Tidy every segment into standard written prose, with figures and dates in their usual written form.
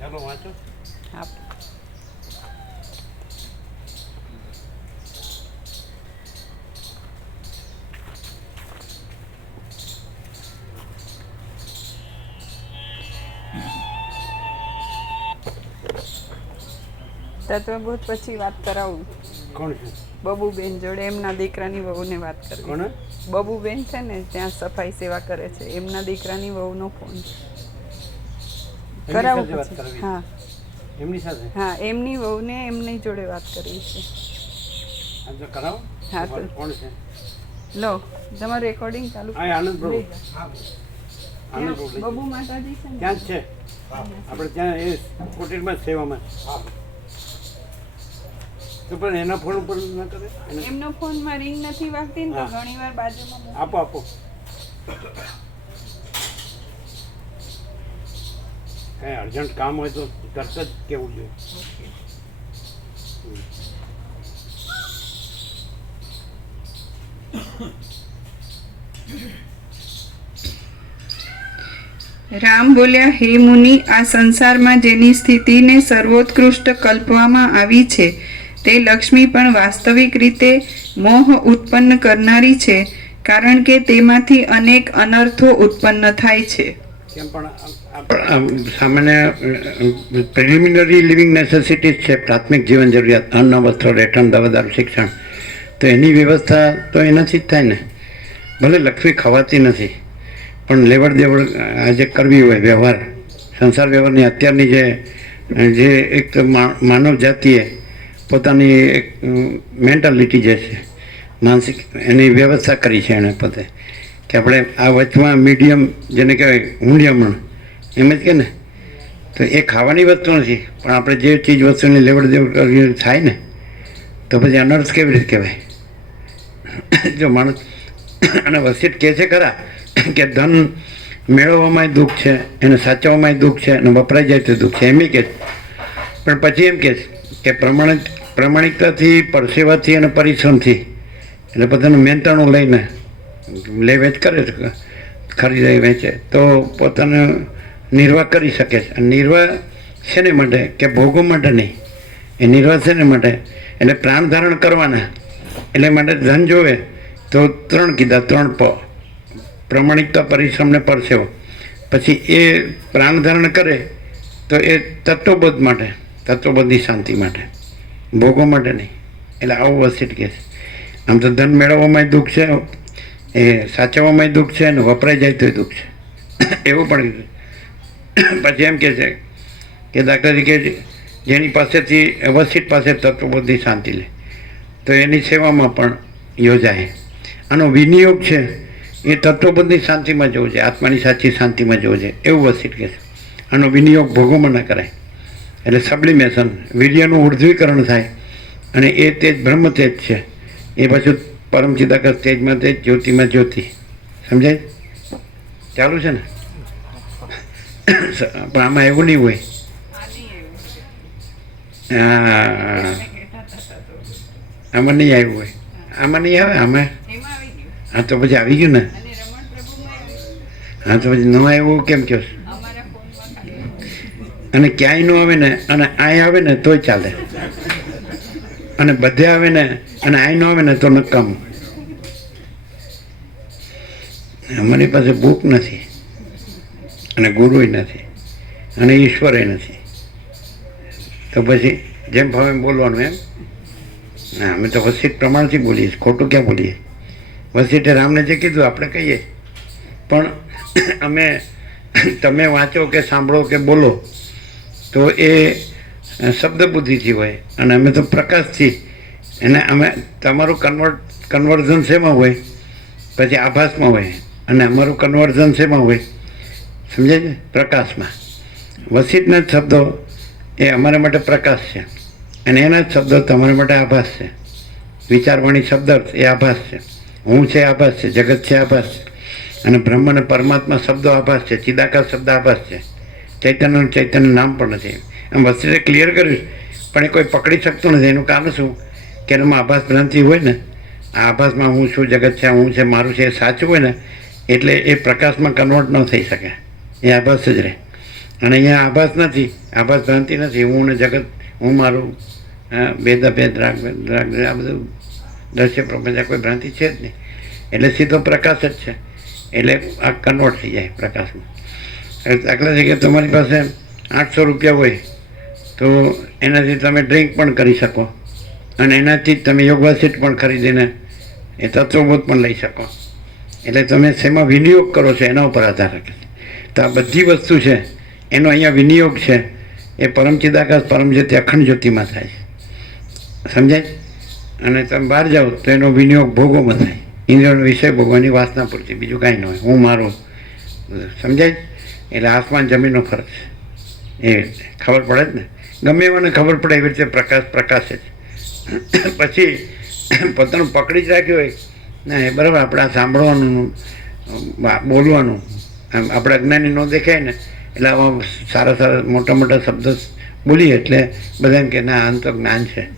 ચાલો વાંચો. હા. તત્વબોધ પછી વાત કરાવું. કોણ છે? બબુબેન જોડે એમના દીકરાની વહુને વાત કરવી. કોણ? બબુબેન છે ને, ત્યાં સફાઈ સેવા કરે છે, એમના દીકરાની વહુનો ફોન કરાવું પછી. હા, એમની સાથે? હા, એમની વહુને એમની જોડે વાત કરવી છે. કરાવો. હા, તો કોણ છે? લો, તમારું રેકોર્ડિંગ ચાલુ. આનંદ પ્રભુ. બબુ માતાજી છે ને, ત્યાં જ છે. આપણે ત્યાં એ હોટેલમાં સેવામાં. તો પણ એના ફોન ઉપર ના કરે. એમનો ફોનમાં રિંગ નથી વાગતી ને, તો ઘણી વાર બાજુમાં આપો આપો. કઈ અર્જન્ટ કામ હોય તો તરત જ કેવું જોઈએ. રામ બોલ્યા, હે મુનિ, આ સંસારમાં જેની સ્થિતિને સર્વોત્કૃષ્ટ કલ્પવામાં આવી છે તે લક્ષ્મી પણ વાસ્તવિક રીતે મોહ ઉત્પન્ન કરનારી છે, કારણ કે તેમાંથી અનેક અનર્થો ઉત્પન્ન થાય છે. કેમ પણ સામાન્ય પ્રિલિમિનરી લિવિંગ નેસેસિટીઝ છે, પ્રાથમિક જીવન જરૂરિયાત, અન્ન, વસ્ત્ર, રહેઠાણ, દવાદાર, શિક્ષણ, તો એની વ્યવસ્થા તો એનાથી જ થાય ને. ભલે લક્ષ્મી ખવાતી નથી, પણ લેવડ દેવડ આજે કરવી હોય વ્યવહાર, સંસાર વ્યવહારની અત્યારની જે એક માનવ જાતિએ પોતાની એક મેન્ટાલિટી જે છે, માનસિક, એની વ્યવસ્થા કરી છે એણે પોતે, કે આપણે આ વચમાં મીડિયમ જેને કહેવાય ઊંડિયામણ એમ જ કે ને, તો એ ખાવાની વસ્તુ નથી, પણ આપણે જે ચીજ વસ્તુની લેવડ દેવડ કરવી થાય ને, તો પછી અનર્થ કેવી રીતે કહેવાય? જો માણસ, અને વસિત કહે છે ખરા કે ધન મેળવવામાં દુઃખ છે, એને સાચવવામાં દુઃખ છે, અને વપરાઈ જાય તો દુઃખ છે, એમ કહે છે. પણ પછી એમ કહે છે કે પ્રમાણિકતાથી, પરસેવાથી અને પરિશ્રમથી, એટલે પોતાનું મહેનતાણું લઈને લે વેચ કરે છે, ખરીદે વેચે, તો પોતાનો નિર્વાહ કરી શકે છે. અને નિર્વાહ શેને માટે? કે ભોગો માટે નહીં. એ નિર્વાહ શેને માટે? એટલે પ્રાણ ધારણ કરવાના, એટલે માટે ધન જોવે તો 3 કીધા, 3 પ: પ્રમાણિકતા, પરિશ્રમ ને પરસેવો. પછી એ પ્રાણ ધારણ કરે તો એ તત્વબોધ માટે, તત્વબોધની શાંતિ માટે, ભોગો માટે નહીં. એટલે આવું વસિત કહે છે. આમ તો ધન મેળવવામાં દુઃખ છે, એ સાચવવામાં દુઃખ છે, અને વપરાઈ જાય તોય દુઃખ છે, એવું પણ કીધું. પછી એમ કહે છે કે દાખલા તરીકે જેની પાસેથી વસિત પાસે તત્વબોધની શાંતિ લે, તો એની સેવામાં પણ યોજાય. આનો વિનિયોગ છે એ તત્વબોધની શાંતિમાં જવું છે, આત્માની સાચી શાંતિમાં જવું છે, એવું વસિત કહે છે. આનો વિનિયોગ ભોગોમાં ન કરાય. એટલે સબ્લિમેશન, વીર્યનું ઉર્ધ્વીકરણ થાય, અને એ તેજ બ્રહ્મ તેજ છે, એ પાછું પરમ ચિદાકાશ તેજમાં તેજ, જ્યોતિમાં જ્યોતિ. સમજાય? ચાલુ છે ને? પણ આમાં એવું નહીં હોય. હા, આમાં નહીં આવ્યું હોય, આમાં નહીં આવે. આમાં હા, તો પછી આવી ગયું ને. હા, તો પછી ન આવ્યું કેમ કહો? અને ક્યાંય ન આવે ને, અને અહીં આવે ને તોય ચાલે, અને બધે આવે ને અને અહીં ન આવે ને તો નકામ. અમારી પાસે બુક નથી, અને ગુરુય નથી, અને ઈશ્વરે નથી, તો પછી જેમ ભાવે એમ બોલવાનું એમ. ના, અમે તો વસિત પ્રમાણથી બોલીએ, ખોટું ક્યાં બોલીએ? વસિતે રામને જે કીધું આપણે કહીએ, પણ અમે તમે વાંચો કે સાંભળો કે બોલો તો એ શબ્દ બુદ્ધિથી હોય, અને અમે તો પ્રકાશથી. એને અમે તમારું કન્વર્ઝન શેમાં હોય? પછી આભાસમાં હોય, અને અમારું કન્વર્ઝન શેમાં હોય? સમજાય છે? પ્રકાશમાં. વસિતના જ શબ્દો એ અમારા માટે પ્રકાશ છે, અને એના જ શબ્દો તમારા માટે આભાસ છે. વિચારવાણી શબ્દાર્થ એ આભાસ છે, હું છે આભાસ છે, જગત છે આભાસ છે, અને બ્રહ્મ અને પરમાત્મા શબ્દો આભાસ છે, ચિદાકાશ શબ્દ આભાસ છે, ચૈતન્ય નામ પણ નથી. એમ વસ્તુએ ક્લિયર કર્યું, પણ એ કોઈ પકડી શકતું નથી. એનું કારણ શું? કે એનામાં આભાસ ભ્રાંતિ હોય ને, આ આભાસમાં હું છું, જગત છે, હું છે, મારું છે, એ સાચું હોય ને એટલે એ પ્રકાશમાં કન્વર્ટ ન થઈ શકે, એ આભાસ જ રહે. અને અહીંયા આભાસ નથી, આભાસ ભ્રાંતિ નથી, હું ને જગત, હું મારું, ભેદ અભેદ રાગ આ બધું દ્રશ્ય પ્રપંચ કોઈ ભ્રાંતિ છે જ નહીં. એટલે સીધો પ્રકાશ જ છે. એટલે આ કન્વર્ટ થઈ જાય પ્રકાશમાં. દાખલા તરીકે તમારી પાસે 800 રૂપિયા હોય તો એનાથી તમે ડ્રિંક પણ કરી શકો અને એનાથી જ તમે યોગા સીટ પણ ખરીદીને એ તત્વબોધ પણ લઈ શકો. એટલે તમે શેમાં વિનિયોગ કરો છો એના ઉપર આધાર રાખે છે. તો આ બધી વસ્તુ છે એનો અહીંયા વિનિયોગ છે એ પરમચિદાકાશ પરમજ્યોતિ અખંડ જ્યોતિમાં થાય છે, સમજાય? અને તમે બહાર જાઓ તો એનો વિનિયોગ ભોગોમાં થાય, ઇન્દ્રિયોનો વિષય ભોગવાની વાસના પૂરતી, બીજું કાંઈ ન હોય, હું મારું, સમજાય? એટલે આસમાન જમીનનો ફરક છે. એ રીતે ખબર પડે જ ને, ગમે એવાને ખબર પડે એવી રીતે પ્રકાશ છે. પછી પોતાનું પકડી જ રાખ્યું હોય ને, બરાબર, આપણે આ સાંભળવાનું, બોલવાનું, આપણે અજ્ઞાની ન દેખાય ને એટલે આવા સારા મોટા મોટા શબ્દો બોલીએ એટલે બધા એમ કે ના આમ તો જ્ઞાન છે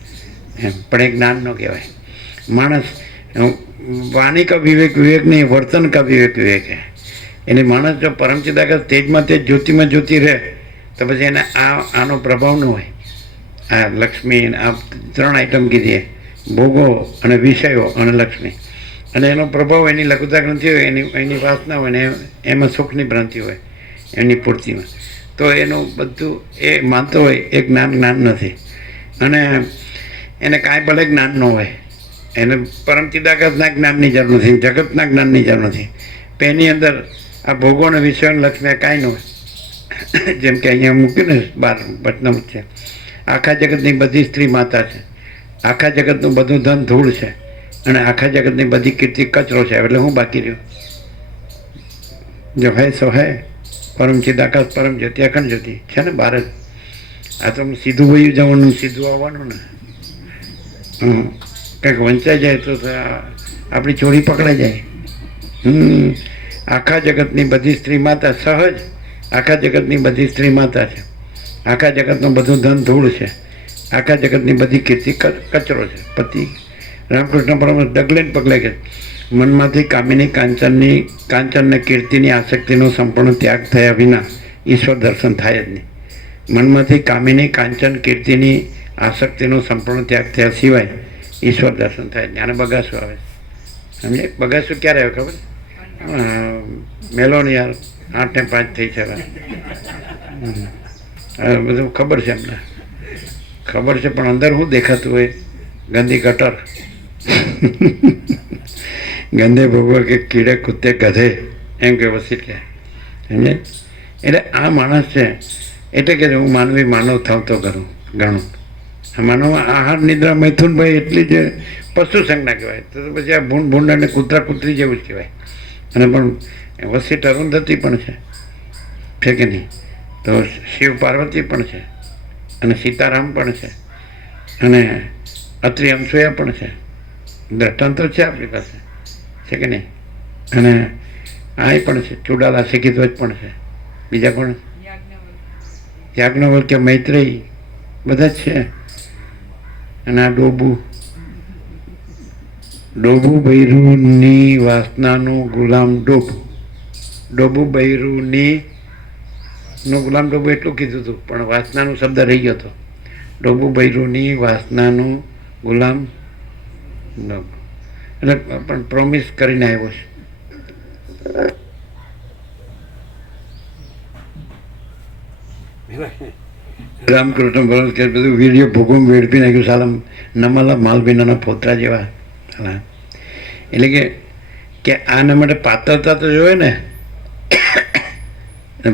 એમ, પણ એ જ્ઞાન ન કહેવાય. માણસ વાણી કા વિવેક વિવેક નહીં, વર્તન કા વિવેક વિવેક હે. એટલે માણસ જો પરમચિદાકાશ તેજમાં તે જ્યોતિમાં જ્યોતિ રહે તો પછી એને આનો પ્રભાવ ન હોય. આ લક્ષ્મી, આ 3 આઈટમ કીધી, ભોગો અને વિષયો અને લક્ષ્મી, અને એનો પ્રભાવ એની લઘુતા ગ્રંથિ હોય, એની વાસના હોય ને એમાં સુખની ભ્રાંતિ હોય એની પૂર્તિમાં. તો એનું બધું એ માનતો હોય એ જ્ઞાન નથી. અને એને કાંઈ ભલે જ્ઞાન ન હોય, એને પરમચિદાકાશના જ્ઞાનની જરૂર નથી, જગતના જ્ઞાનની જરૂર નથી. પણ એની અંદર આ ભોગો અને વિષયો અને લક્ષ્મી કાંઈ ન હોય. જેમ કે અહીંયા મૂક્યું ને 12 વચનામૃત છે, આખા જગતની બધી સ્ત્રી માતા છે, આખા જગતનું બધું ધન ધૂળ છે, અને આખા જગતની બધી કીર્તિ કચરો છે. એટલે હું બાકી રહ્યું? જો હૈ સો હૈ, પરમચિદાકાશ પરમ જ્યોતિ અખંડ જ્યોતિ છે ને બહાર જ. આ તો સીધું વયું જવાનું, સીધું આવવાનું ને, કંઈક વંચાઈ જાય તો આપણી ચોરી પકડાઈ જાય. આખા જગતની બધી સ્ત્રી માતા, સહજ આખા જગતની બધી સ્ત્રી માતા છે, આખા જગતનું બધું ધન ધૂળ છે, આખા જગતની બધી કીર્તિ કચરો છે. પતિ રામકૃષ્ણ પરમહંસ ડગલે ને પગલે કે મનમાંથી કામિની કાંચનને કીર્તિની આસક્તિનો સંપૂર્ણ ત્યાગ થયા વિના ઈશ્વર દર્શન થાય જ નહીં. મનમાંથી કામિની કાંચન કીર્તિની આસક્તિનો સંપૂર્ણ ત્યાગ થયા સિવાય ઈશ્વર દર્શન થાય જ નહીં. આને બગાસું આવે, સમજે? બગાસું ક્યારે આવે ખબર? મેલો ને યાર 8:05 થઈ છે, બધું ખબર છે એમને, ખબર છે, પણ અંદર શું દેખાતું હોય? ગંદી ગટર. ગંદે ભોગવા કે કીડે કૂદતે ગધે, એમ કે વસીટ કે, સમજે? એટલે આ માણસ છે એટલે કે હું માનવી માનવ થવતો કરું ઘણું. માનવ આહાર નિદ્રા મૈથુન ભાઈ એટલી જ પશુ સંજ્ઞા કહેવાય. તો પછી આ ભૂંડ અને કૂતરા કૂતરી જેવું જ કહેવાય. અને પણ વસીટ અરુંધતી પણ છે કે નહીં? તો શિવ પાર્વતી પણ છે, અને સીતારામ પણ છે, અને અત્રિ અંસુયા પણ છે. દ્રષ્ટાંતો છે આપણી પાસે, છે કે નહીં? અને આ પણ છે, ચુડાલા શિખિધ્વજ પણ છે, બીજા પણ યાજ્ઞવલ્ક્ય મૈત્રેયી બધા જ છે. અને આ ડોબુ બૈરુની વાસનાનું ગુલામ ડોબુ બૈરુની નું ગુલામ ડોબુ એટલું કીધું હતું, પણ વાસનાનું શબ્દ રહી ગયો હતો. ડોબુ બૈરુની વાસનાનું ગુલામ ડોબુ, એટલે પણ પ્રોમિસ કરીને આવ્યો છે. રામકૃષ્ણ પરમહંસ કે બધું વીર્ય ભોગવમ વેડપી નાખ્યું, સાલમ નમાલા માલબીનાના પોતરા જેવા. એટલે કે આના માટે પાત્રતા તો જોઈએ ને.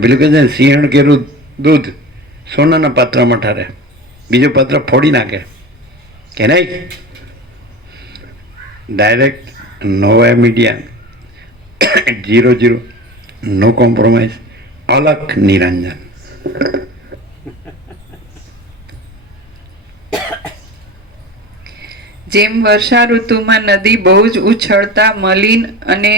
પેલું કહે છે સિંહણ કેરું દૂધ સોનાના પાત્રમાં ઠારે, બીજું પાત્ર ફોડી નાખે કે નહીં? ડાયરેક્ટ નોવા media 0 no compromise, Alakh Niranjan. જેમ વર્ષા ઋતુમાં નદી બહુ જ ઉછળતા મલિન અને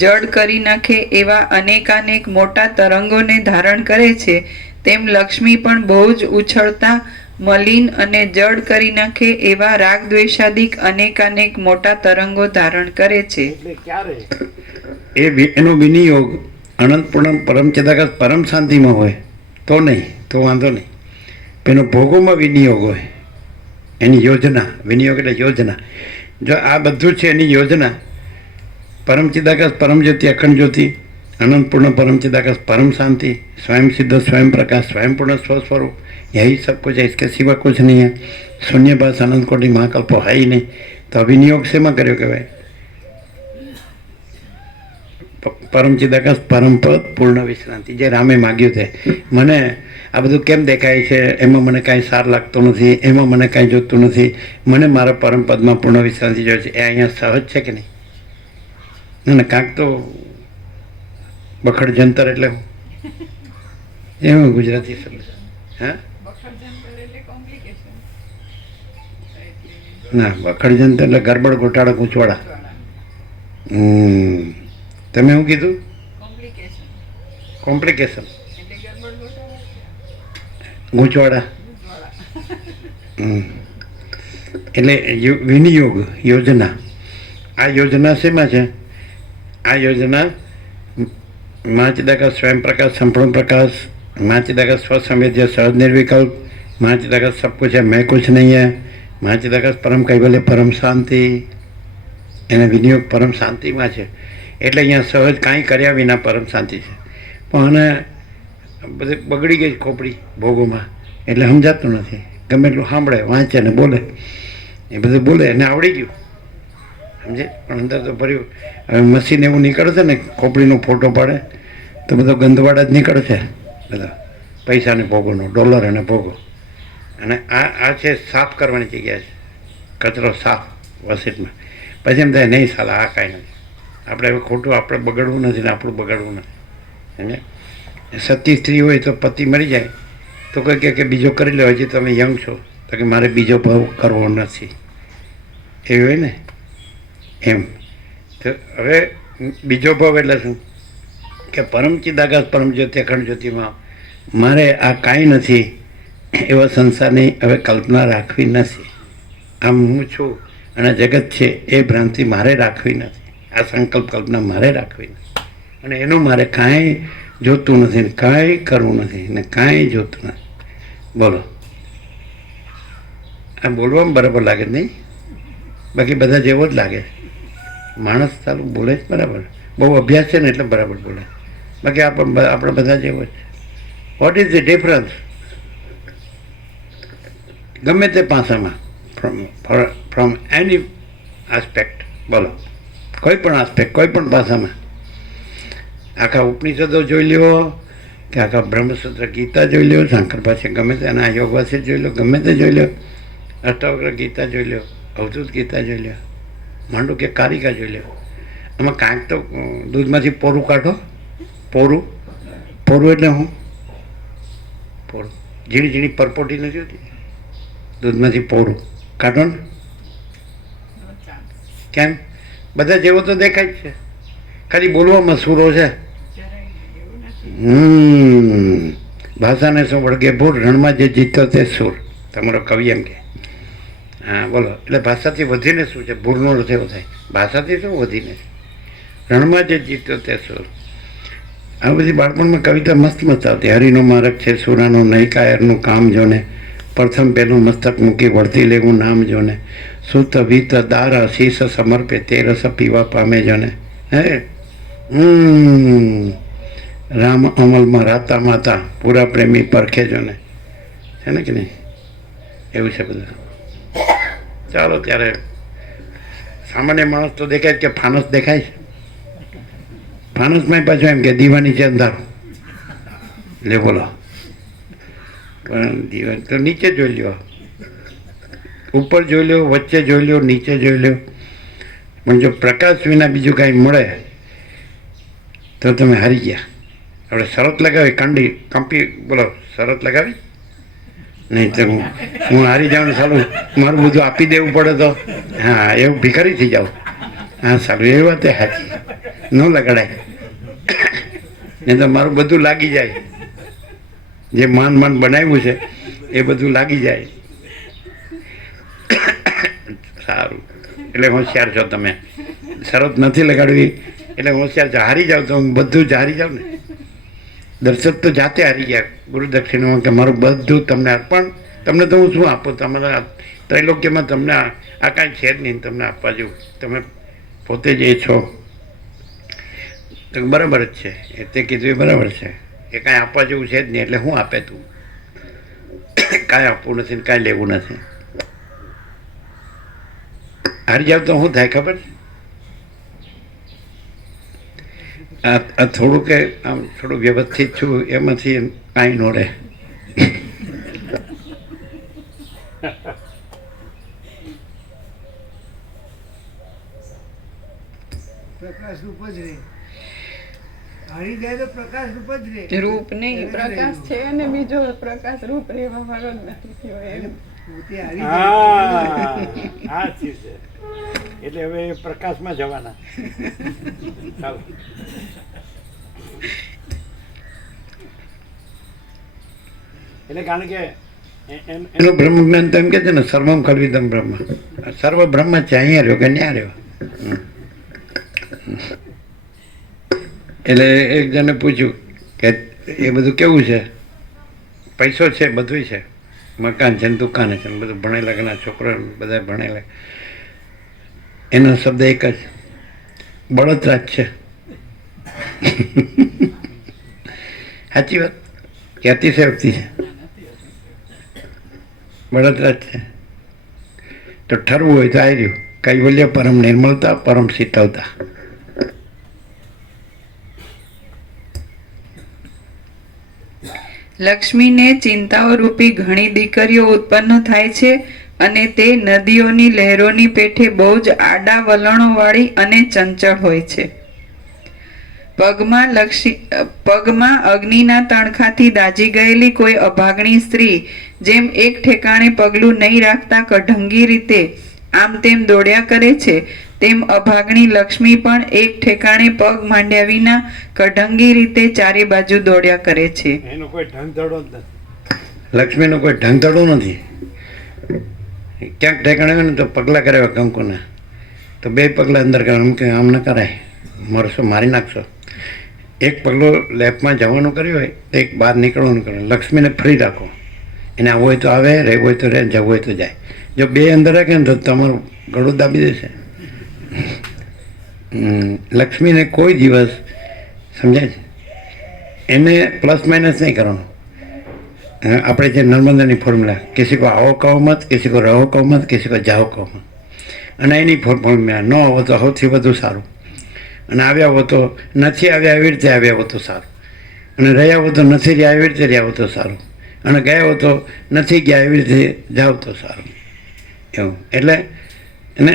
જડ કરી નાખે એવા અનેકાનેક મોટા તરંગોને ધારણ કરે છે, તેમ લક્ષ્મી પણ બહુ જ ઉછળતા મલિન અને જડ કરી નાખે એવા રાગ દ્વેષાદિક અનેકાનેક મોટા તરંગો ધારણ કરે છે. એનો વિનિયોગ અનંતપૂર્ણ પરમ ચિદાકાશ પરમ શાંતિમાં હોય તો નહીં, તો વાંધો નહીં. એનો ભોગોમાં વિનિયોગ હોય, એની યોજના. વિનિયોગ એટલે યોજના. જો આ બધું છે એની યોજના, પરમ ચિદાકાશ પરમ જ્યોતિ અખંડ જ્યોતિ अनंतपूर्ण परम चिदाकाश परम शांति स्वयं सिद्ध स्वयं प्रकाश स्वयं पूर्ण स्वस्वरूप, यही सब कुछ है, इसके सिवा कुछ नहीं है. शून्य बस अनंत कोटि महाकल्पो है ही नहीं. तो अभिनियोग से में કર્યો કહેવાય પરમ ચિદાકાશ પરમ પદ પૂર્ણ વિશ્રાંતિ, જે રામે માગ્યું છે. મને આ બધું કેમ દેખાય છે, એમાં મને કાંઈ સાર લાગતો નથી, એમાં મને કાંઈ જોતું નથી, મને મારા પરમ પદમાં પૂર્ણ વિશ્રાંતિ જોઈએ છે. એ અહીંયા સહજ છે કે નહીં? ના કાંક તો બખડ જંતર એટલે એમાં ગુજરાતી શબ્દ. હા ના, બખડ જંતર એટલે ગરબડ ગોટાળો ગૂંચવાડા. તમે શું કીધું? કોમ્પ્લિકેશન ગૂંચવાડા. એટલે વિનિયોગ યોજના. આ યોજના શેમાં છે? આ યોજના माँ चिदाकाश स्वयं प्रकाश संपूर्ण प्रकाश, माँ चिदाकाश स्वसंवेद्य सहज निर्विकल्प, माँ चिदाकाश सब कुछ है मैं कुछ नहीं है, माँ चिदाकाश परम कैवल्य परम शांति. एना विनियोग परम शांति में है. એટલે અહીંયા સહજ કાંઈ કર્યા વિના પરમ શાંતિ છે. પણ આને બધે બગડી ગઈ ખોપડી ભોગોમાં, એટલે સમજાતું નથી. ગમે એટલું સાંભળે, વાંચે ને બોલે, એ બધું બોલે એને આવડી ગયું, સમજે, પણ અંદર તો ભર્યું. હવે મશીન એવું નીકળશે ને, ખોપડીનો ફોટો પાડે તો બધો ગંદવાડા જ નીકળશે, બધા પૈસાને ભોગોનો, ડોલર અને ભોગો. અને આ છે સાફ કરવાની જગ્યા છે, કચરો સાફ વસીટમાં. પછી એમ થાય નહીં સાલા આ કાંઈ નથી, આપણે હવે ખોટું આપણે બગડવું નથી ને આપણું બગાડવું નથી, સમજે. સતી સ્ત્રી હોય તો પતિ મરી જાય તો કોઈ કહે કે બીજો કરી લો, હજી તમે યંગ છો, તો કે મારે બીજો ભાવ કરવો નથી, એવું હોય ને એમ. તો હવે બીજો ભાવ એટલે શું કે પરમ ચિદાકાશ પરમ જ્યોતિ અખંડ જ્યોતિમાં મારે આ કાંઈ નથી એવા સંસારની હવે કલ્પના રાખવી નથી. આમ હું છું અને જગત છે એ ભ્રાંતિ મારે રાખવી નથી, આ સંકલ્પ કલ્પના મારે રાખવી નથી. અને એનું મારે કાંઈ જોતું નથી ને કાંઈ કરવું નથી ને કાંઈ જોતું નથી. બોલો, આ બોલવામાં બરાબર લાગે નહીં? બાકી બધા જેવો જ લાગે. માણસ સારું બોલે જ બરાબર, બહુ અભ્યાસ છે ને એટલે બરાબર બોલે, બાકી આપણે બધા જેવો જ. What is the difference? ગમે તે પાસામાં, ફ્રોમ એની આસ્પેક્ટ, બોલો, કોઈ પણ આસ્પેક્ટ, કોઈ પણ પાસામાં. આખા ઉપનિષદો જોઈ લ્યો કે આખા બ્રહ્મસૂત્ર ગીતા જોઈ લ્યો, શંકર પાસે ગમે તે, અને યોગ પાસે જોઈ લો, ગમે તે જોઈ લો, અષ્ટાવક્ર ગીતા જોઈ લો, અવધૂત ગીતા જોઈ લો, માંડુ કે કારિકા જોઈ લો. આમાં કાંઈક તો દૂધમાંથી પોરું કાઢો. પોરું પોરું એટલે હું પોરું ઝીણી ઝીણી પરપોટી નથી હોતી, દૂધમાંથી પોરું કાઢો ને. કેમ? બધા જેવો તો દેખાય જ છે, ખાલી બોલવામાં સુરો છે. ભાષાને શું વળગે ભૂર, રણમાં જે જીતો તે સુર, તમારો કવિ એમ કે. હા બોલો, એટલે ભાષાથી વધીને શું છે? ભૂરનો અર્થ એવો થાય, ભાષાથી શું વધીને છે? રણમાં જે જીત્યો તે સુર. આ બધી બાળપણમાં કવિતા મસ્ત મસ્ત આવતી. હરિનો મારક છે સુરાનો, નહીં કાયરનું કામ જોને, પ્રથમ પેલું મસ્તક મૂકી વળતી લેવું નામ જોને, સુત વીત દાર શીશ સમર્પે તે રસ પીવા પામે જોને. હે રામ અમલમાં રાતા માતા પૂરા પ્રેમી પરખે જોને, છે ને કે નહીં? એવું છે બધું. ચાલો ત્યારે સામાન્ય માણસ તો દેખાય કે ફાનસ દેખાય છે. ફાનસમાં પાછું એમ કે દીવાની છે અંધારું, લે બોલો. પણ દીવા તો નીચે જોઈ લ્યો, ઉપર જોઈ લો, વચ્ચે જોઈ લો, નીચે જોઈ લો, પણ જો પ્રકાશ વિના બીજું કાંઈ મળે તો તમે હારી ગયા. આપણે શરત લગાવી, કંપી બોલો, શરત લગાવી નહીં તો હું હારી જાઉં ને સારું મારું બધું આપી દેવું પડે તો હા એવું ભિખારી થઈ જાઉં. હા સારું, એ વાત એ સાચી, ન લગાડાય નહીં તો મારું બધું લાગી જાય. જે માન બનાવ્યું છે એ બધું લાગી જાય. સારું, એટલે હોશિયાર છો તમે. શરત નથી લગાડવી એટલે હોશિયાર છો. હારી જાવ તો હું બધું જ હારી જાઉં ને. દર્શક તો જાતે હારી ગયા ગુરુ દક્ષિણામાં કે મારું બધું તમને અર્પણ. તમને તો હું શું આપું? તમારા ત્રૈલોક્યમાં તમને આ કાંઈ છે જ નહીં તમને આપવા જેવું. તમે પોતે જ એ છો. તો બરાબર જ છે, એ તે કીધું એ બરાબર છે. એ કાંઈ આપવા જેવું છે જ નહીં, એટલે હું આપે તું? કાંઈ આપવું નથી ને કાંઈ લેવું નથી. હારી જાવ તો શું થાય ખબર? આ થોડું કે આમ થોડું વ્યવસ્થિત છું એમાંથી કાંઈ ન રહે. પ્રકાશ રૂપ જ રહે. હારી જાય તો પ્રકાશ રૂપ જ રહે. રૂપ નહીં, પ્રકાશ છે અને બીજો પ્રકાશ રૂપ રહેવા વાળો જ નથી થયો એમ. પોતે હારી જાય. હા છે. એટલે હવે પ્રકાશમાં જવાના. ચાલો. એટલે કારણ કે એનું બ્રહ્મ જ્ઞાન તો એમ કે છે ને સર્વમ ખલ્વિદમ બ્રહ્મ. સર્વ બ્રહ્મ છે, અહીંયા રહ્યો કે ત્યાં રહ્યો. એટલે એક જણે પૂછ્યું કે એ બધું કેવું છે? પૈસો છે, બધું છે, મકાન છે ને દુકાન છે ને બધું ભણેલા ઘણા છોકરા બધા ભણેલા. એનો શબ્દ એક જ, બળતરાજ છે. સાચી વાત કે અતિશયોક્તિ છે? બળતરાજ છે. તો ઠરવું હોય તો આવી રહ્યું કૈવલ્ય પરમ નિર્મળતા પરમ શીતળતા. લક્ષ્મીને ચિંતાઓ રૂપી ઘણી દીકરીઓ ઉત્પન્ન થાય છે અને તે નદીઓની લહેરોની પેઠે બહુ જ આડા વલણોવાળી અને ચંચળ હોય છે. પગમાં અગ્નિના તણખાથી દાજી ગયેલી કોઈ અભાગણી સ્ત્રી જેમ એક ઠેકાણે પગલું નહીં રાખતા કઢંગી રીતે આમ તેમ દોડ્યા કરે છે, તેમ અભાગણી લક્ષ્મી પણ એક ઠેકાણે પગ માંડ્યા વિના કઢંગી રીતે ચારે બાજુ દોડ્યા કરે છે. એનો કોઈ ઢંગધડો જ નથી. લક્ષ્મીનો કોઈ ઢંગધડો નથી. ક્યાંક ઠેકાણે હોય ને તો પગલાં કરાવે કંકુના, તો બે પગલાં અંદર કરે. આમ કે આમ ન કરાય, મરશો, મારી નાખશો. એક પગલું લેફ્ટમાં જવાનું કર્યું હોય તો એક બહાર નીકળવાનું કરે. લક્ષ્મીને ફ્રી રાખો. એને આવવું હોય તો આવે, રહેવું હોય તો રહે, જવું હોય તો જાય. જો બે અંદર રાખે ને તો તમારું ગળું દાબી દેશે. લક્ષ્મીને કોઈ દિવસ સમજાય છે, એને પ્લસ માઇનસ નહીં કરવાનું. આપણે જે નર્મદાની ફોર્મ્યુલા, કિસી કો આવો કહો મત, કિસી કો રહો કહો મત, કિસી કો જાઓ કહો મત. અને એની ફોર્મ્યુલા ન આવો તો સૌથી વધુ સારું, અને આવ્યા હો તો નથી આવ્યા એવી રીતે આવ્યા હો તો સારું, અને રહ્યા હો તો નથી રહ્યા એવી રીતે રહ્યા હો તો સારું, અને ગયા હો તો નથી ગયા એવી રીતે જાઓ તો સારું. એવું એટલે એને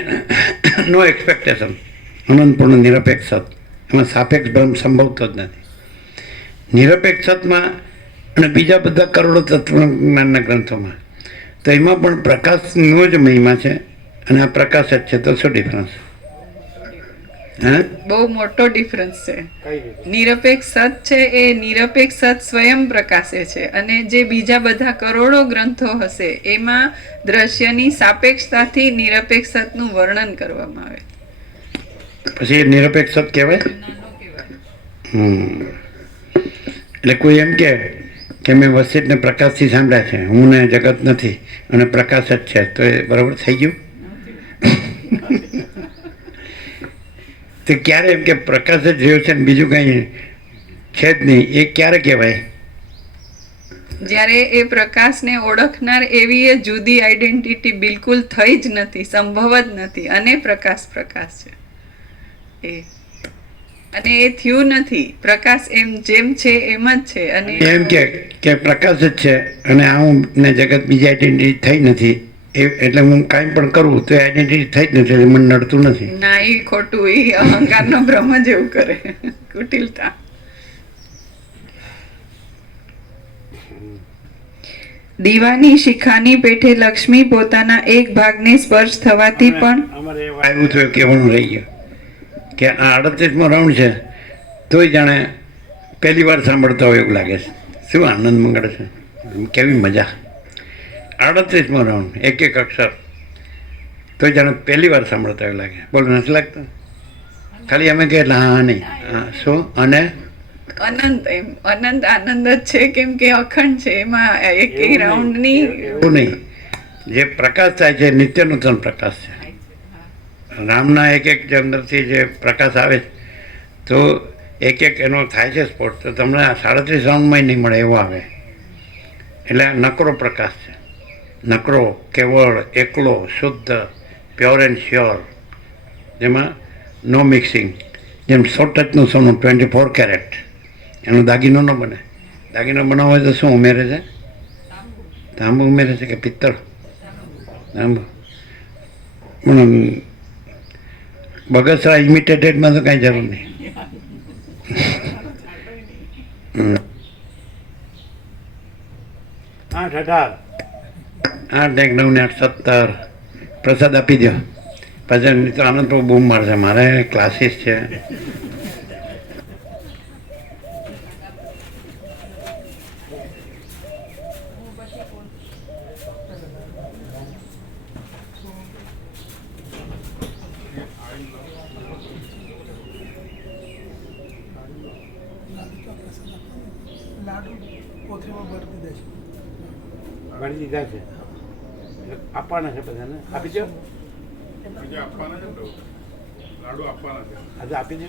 નો એક્સપેક્ટેશન, અનંતપૂર્ણ નિરપેક્ષ સત. એમાં સાપેક્ષ ભ્રમ સંભવતો જ નથી. નિરપેક્ષ સતમાં અને બીજા બધા કરોડો તત્વજ્ઞાનના ગ્રંથોમાં તો એમાં પણ પ્રકાશનો જ મહિમા છે, અને આ પ્રકાશ જ છે. તો શું ડિફરન્સ? હા, બહુ મોટો ડિફરન્સ છે. નિરપેક્ષ સત છે એ નિરપેક્ષ સત સ્વયં પ્રકાશે છે, અને જે બીજા બધા કરોડો ગ્રંથો હશે એમાં દ્રશ્યની સાપેક્ષતાથી નિરપેક્ષ સતનું વર્ણન કરવામાં આવે. પછી એ નિરપેક્ષ સત કહેવાય. એટલે કોઈ એમ કે મેં વસ્તિને પ્રકાશથી સાંભળ્યા છે, હું ને જગત નથી અને પ્રકાશ જ છે, તો એ બરાબર થઈ ગયું? તો ક્યારે એમ કે પ્રકાશ જ રહ્યો છે ને બીજું કંઈ છે જ નહીં, એ ક્યારે કહેવાય? જ્યારે એ પ્રકાશને ઓળખનાર એવી એ જુદી આઈડેન્ટિટી બિલકુલ થઈ જ નથી, સંભવ જ નથી, અને પ્રકાશ પ્રકાશ છે એ, અને એ થયું નથી. પ્રકાશ એમ જેમ છે એમ જ છે. અને એમ કે પ્રકાશ જ છે અને આ હું ને જગત બીજી આઈડેન્ટિટી થઈ નથી, એટલે હું કાંઈ પણ કરું તો એ આઈડેન્ટિટી થઈ જ નથી, એટલે મને નડતું નથી. ના, એ ખોટું, એ અહંકારનો ભ્રમ જ એવું કરે, કુટિલતા. દીવાની શિખાની પેઠે લક્ષ્મી પોતાના એક ભાગને સ્પર્શ થવાથી પણ અમારે એવું થયું કહેવાનું રહી ગયું કે આ 38મો રાઉન્ડ છે, તોય જાણે પહેલી વાર સાંભળતા હોય એવું લાગે છે. શું આનંદ મંગળ છે, કેવી મજા. 38મો રાઉન્ડ એક એક અક્ષર તો જાણે પહેલી વાર સાંભળતા એવું લાગે. બોલો, નથી લાગતું? ખાલી અમે કે એટલે હા નહીં હા શું અને અનંત એમ અનંત આનંદ જ છે, કેમ કે અખંડ છે, એમાં એક એક રાઉન્ડની એવું નહીં. જે પ્રકાશ થાય છે નિત્ય નૂતન પ્રકાશ છે. રામના એક એક જે અંદરથી જે પ્રકાશ આવે છે તો એક એક એનો થાય છે સ્પોટ, તો તમને 37 રાઉન્ડમાં નહીં મળે એવો આવે. એટલે નકરો પ્રકાશ છે, નકરો, કેવળ, એકલો, શુદ્ધ, પ્યોર એન્ડ શ્યોર, જેમાં નો મિક્સિંગ. જેમ 100 ટચનું સોનું 24 કેરેટ, એનો દાગીનો ન બને. દાગીનો બનાવવો હોય તો શું ઉમેરે છે? તાંબુ ઉમેરે છે કે પિત્તળ? તાંબુ. પણ બગસરા ઇમિટેટેડમાં તો કાંઈ જરૂર નહીં. 8, 1, 9, 17 પ્રસાદ આપી દો. પછી મિત્રો આનંદ પ્રભુ બૂમ મારશે, મારે ક્લાસીસ છે. લાડુ કોથળીમાં ભરી દીધા છે. ભરી દીધા છે, આપવાના છે બધાને. આપી દો, આજે આપી દો.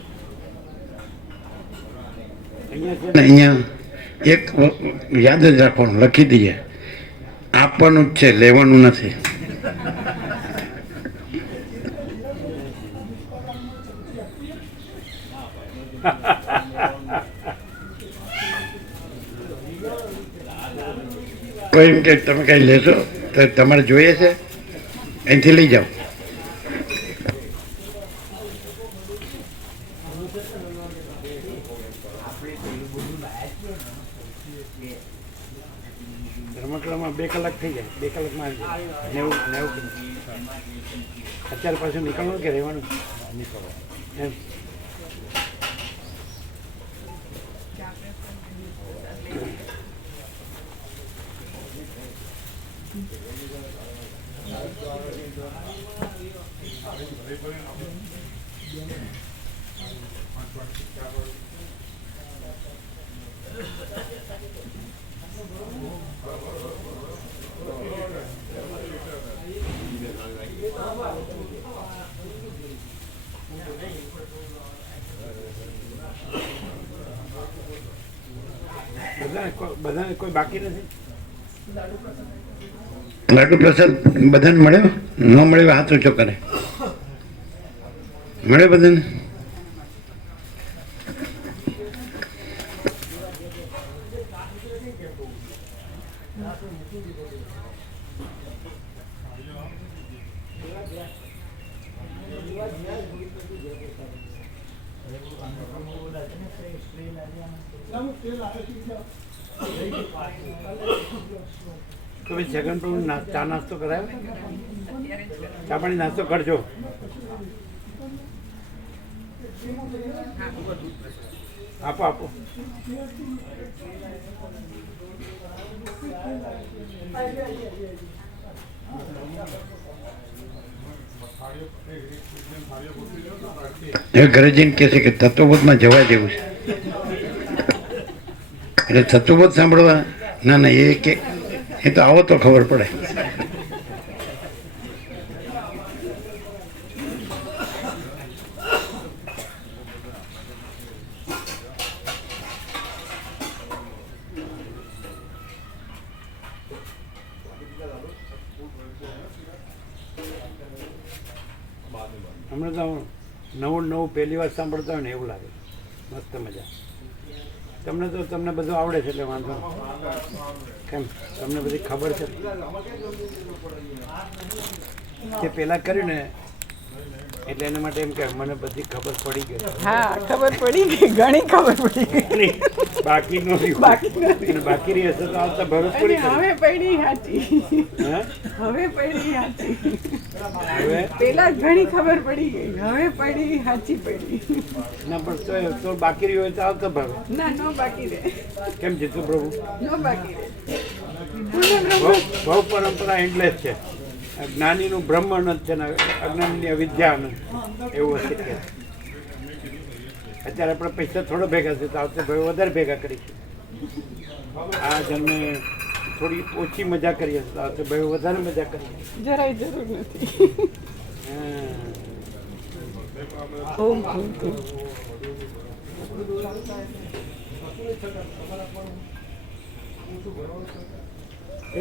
અહીંયા એક યાદ જ રાખવાનું, લખી દઈએ, આપવાનું જ છે, લેવાનું નથી. કોઈ એમ કે તમે કંઈ લેશો તો તમારે જોઈએ છે, અહીંથી લઈ જાઓ. રમકડામાં 2 કલાક થઈ જાય, 2 કલાકમાં આવી જાય. 90 અત્યારે પાછું નીકળવાનું કે રહેવાનું? નીકળવાનું એમ. બધાને કોઈ બાકી નથી. લાડુ પ્રસાદ બધાને મળ્યો? ન મળ્યો હાથ ઊંચો કરે. મળ્યો બધાને? કોઈ જગન પ્રભુ ચા નાસ્તો કરાયો? ચા પાણી નાસ્તો કરજો. આપો આપો. હવે ઘરે જઈને કહે છે કે તત્વબોધમાં જવા જેવું છે. એટલે તત્વબોધ સાંભળવા ના ના એ તો આવો તો ખબર પડે. હમણાં તો નવું પહેલી વાર સાંભળતા હોય ને એવું લાગે. મસ્ત મજા. તમને બધું આવડે છે એટલે વાંધો કેમ? તમને બધી ખબર છે. તે પહેલાં કર્યું ને એટલે એના માટે એમ કે મને બધી ખબર પડી ગઈ. હા, ખબર પડી ગઈ, ઘણી ખબર પડી ગઈ. બાકી રહી હશે તો આવતા ભરત પડી. હવે પડી સાચી. હવે પડી સાચી. પેલા ઘણી ખબર પડી ગઈ, હવે પડી સાચી પડી. ના પણ તો બાકી રહ્યું હોય તો આવતા ભરત. ના, નો બાકી રહે. કેમ જીતુ પ્રભુ? નો બાકી રહે. ભવ પરંપરા એન્ડલેસ છે. જ્ઞાનીનું બ્રહ્મ અનંત છે ને અજ્ઞાનીની અવિદ્યા અનંત એવું અસ્તિત્વ છે. અત્યારે આપણે પૈસા થોડો ભેગા છે તો આવતે ભાઈ વધારે ભેગા કરીશું. આ જન્મે થોડી ઓછી મજા કરીએ તો આવતે ભાઈ વધારે મજા કરીએ. જરાય જરૂર નથી.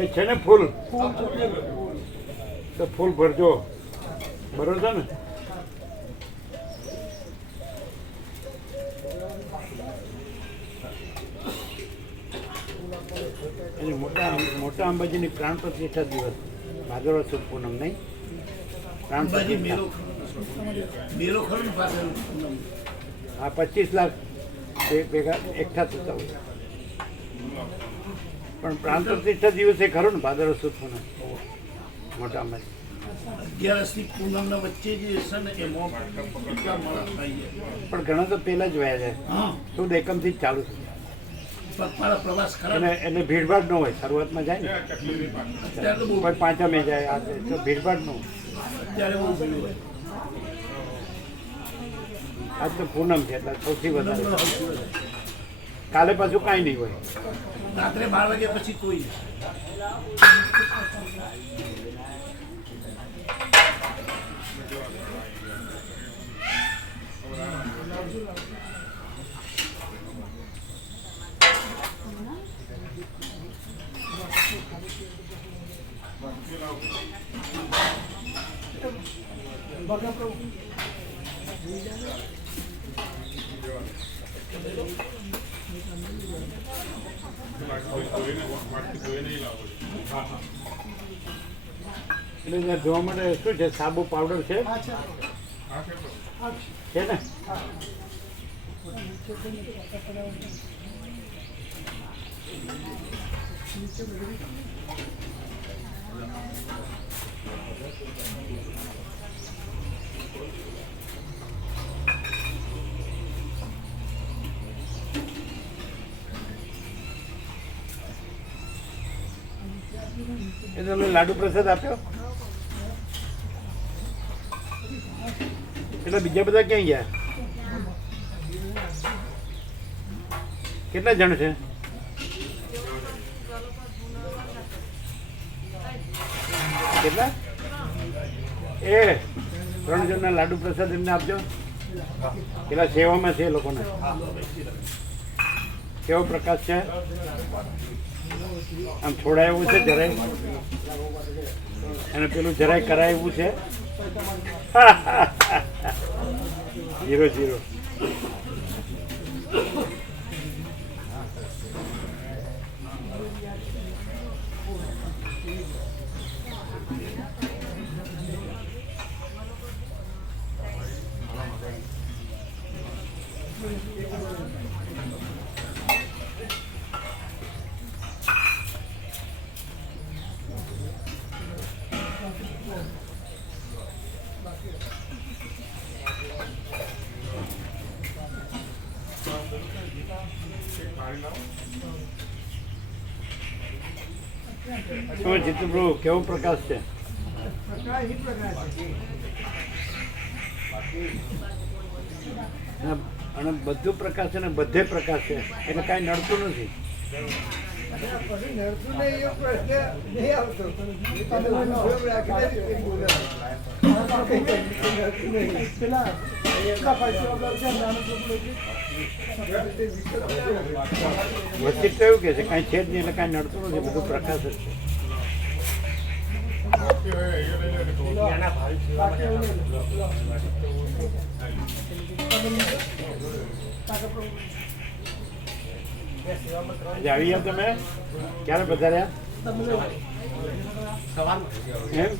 એ છે ને ફૂલ તો ફૂલ ભરજો, બરોબર છે ને? અને મોટા અંબાજીની પ્રાણ પ્રતિષ્ઠા દિવસ ભાદરવા સુદ પૂનમ નહીં, પ્રાણ પ્રતિષ્ઠા. હા, 25 લાખ ભેગા એકઠા થતા હોય. પણ પ્રાણ પ્રતિષ્ઠા દિવસે ખરું ને ભાદરવા સુદ પૂનમ મોટા અંબાજી. 11 થી પૂનમના વચ્ચે જે છે ને એમાં કેટલા માણસ થાય છે. પણ ઘણા તો પહેલા જ વયા જાય. હા, સુદ એકમથી જ ચાલુ થાય. મારા પ્રવાસ ખરા એને ભીડભાડ ન હોય. શરૂઆતમાં જાય ને અત્યારે તો બહુ કોઈ પાંચમે જાય આ જાય, તો ભીડભાડ ન હોય. અત્યારે બહુ ભીડ હોય. આજ તો પૂનમ છે એટલે સૌથી વધારે. કાલે પાછું કાંઈ નહીં હોય. રાત્રે 12 વાગ્યા પછી કોઈ નહીં. એટલે ત્યાં જોવા માટે શું છે? સાબુ પાવડર છે છે ને? એ તમે લાડુ પ્રસાદ આપ્યો એટલે બીજા બધા ક્યાં ગયા? કેટલા જણ છે? કેટલા? એ 3 જણના લાડુ પ્રસાદ એમને આપજો. પેલા સેવામાં છે એ લોકોને. કેવો પ્રકાશ છે? આમ છોડાય એવું છે જરાય, અને પેલું જરાય કરાય એવું છે. 0-0. શું જીતુભાઈ કેવો પ્રકાશ છે? પ્રકાશ ઈ પ્રકાશ છે. અને બધું પ્રકાશ છે ને બધે પ્રકાશ છે એટલે કાંઈ નડતું નથી. પછી નડતું નહીં એવો પ્રશ્ન નહીં આવતો. તમે જોયું રાખીને જ કંઈ બોલો. નડતું નહીં. વચ્ચે તો એવું કે છે કાંઈ છે જ નહીં એટલે કાંઈ નડતું નથી, બધું પ્રકાશ જ છે. આજે આવી ગયા તમે? ક્યારે પધાર્યા? એમ?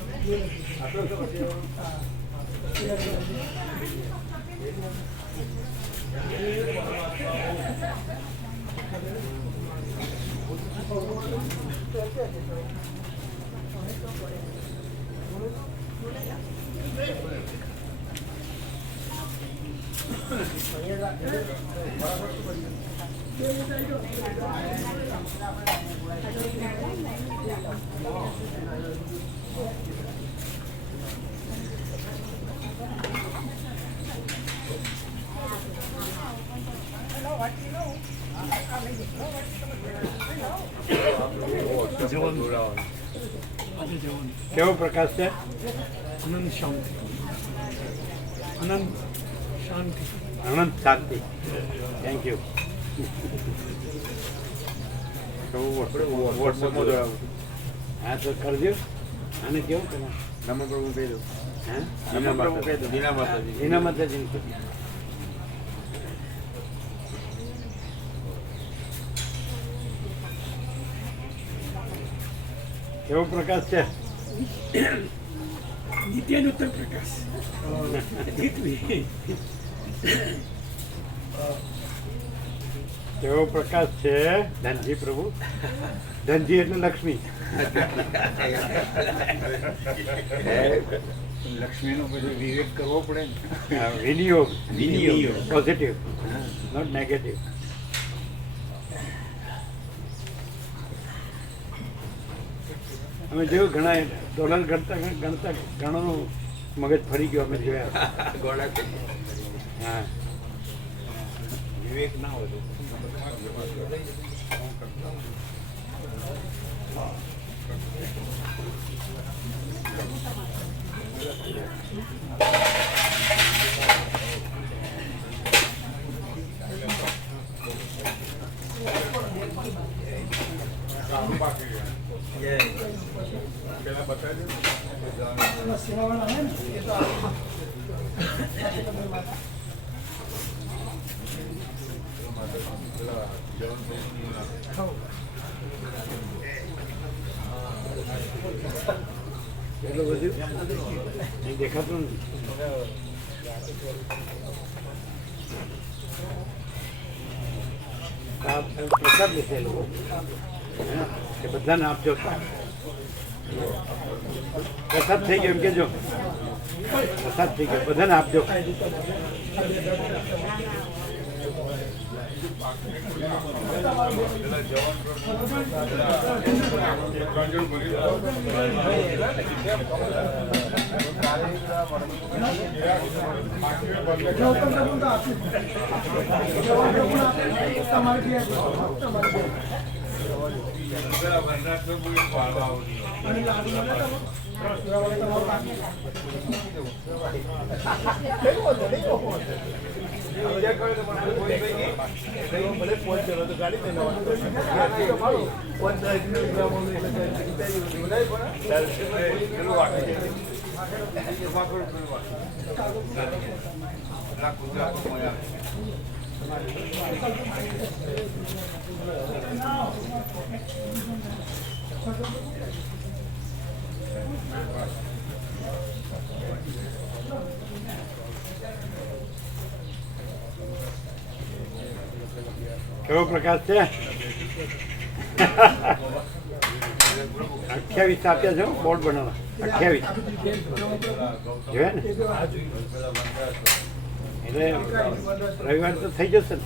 કેવો પ્રકાશ છે? અનંત શાંતિ, અનંત શાંતિ. અનંત શાંતિ. Thank you. હા તો કરજો. આને કેવું તમે નમઃ પ્રભુ કહી દો. હા નમઃ પ્રભુ કહી દો. દીના માતાજી. એના માતાજીને કહો. કેવો પ્રકાશ છે? નિત્યાનુત્તર પ્રકાશ. કેવો પ્રકાશ છે? ધનજી પ્રભુ. ધનજી એટલે લક્ષ્મી. લક્ષ્મીનો બધો વિવેક કરવો પડે ને. વિનિયોગ. વિનિયોગ. Positive, not negative. અમે જોયું ઘણા ડોલર ગણતા ઘણોનું મગજ ફરી ગયો અમે જોયા. ગોળા હા વિવેક ના હોય. એટલું બધું અહીં દેખાતું નથી. પ્રસાદ લેશે એ લોકો. કે બધાને આપજો. પ્રસાદ થઈ ગયો એમ કેજો. પ્રસાદ થઈ ગયો બધાને આપજો. કેવો પ્રકાશ છે? 28 આપ્યા છે બોર્ડ બનાવવા. 28 જોયા ને એટલે રવિવાર તો થઈ જશે ને.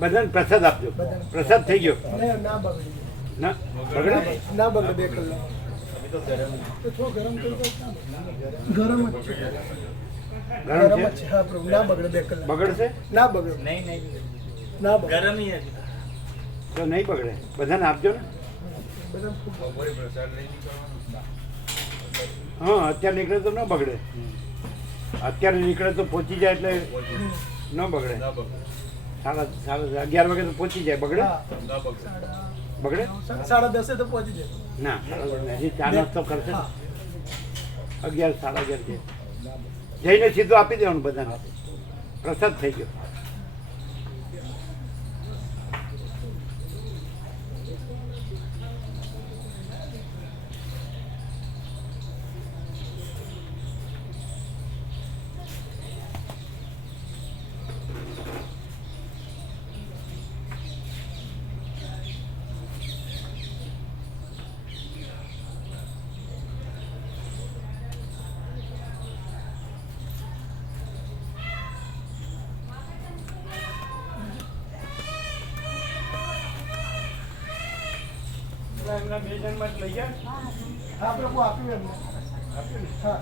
બધાને પ્રસાદ આપજો. પ્રસાદ થઈ ગયો. ના બગડી ના બગડે? ના બગડે 2 કલાક તો થોડું ગરમ કરી દો. ગરમ જ છે. ગરમ ગરમ જ છે? છે. હા પ્રભુ ના બગડે 2 કલાક. બગડશે? ના બગડે. ના બગડે. તો નહીં બગડે. બધાને આપજો ને. બધા બપોરે પ્રસાદ લઈ નીકળવાનું. હા અત્યારે નીકળે તો ન બગડે. અત્યારે નીકળે તો પહોંચી જાય એટલે ન બગડે. સાડા 11 વાગે તો પહોંચી જાય. બગડે? બગડે? 10:30 તો પહોંચી જાય. ના હજી ચા નાસ્તો કરશે. 11 સાડા 11 છે. જઈને સીધું આપી દેવાનું બધાને. પ્રસાદ થઈ ગયો. એમના 2 જણમાં જ લઈ ગયા હા પ્રભુ આપ્યું એમને આપ્યું ને હા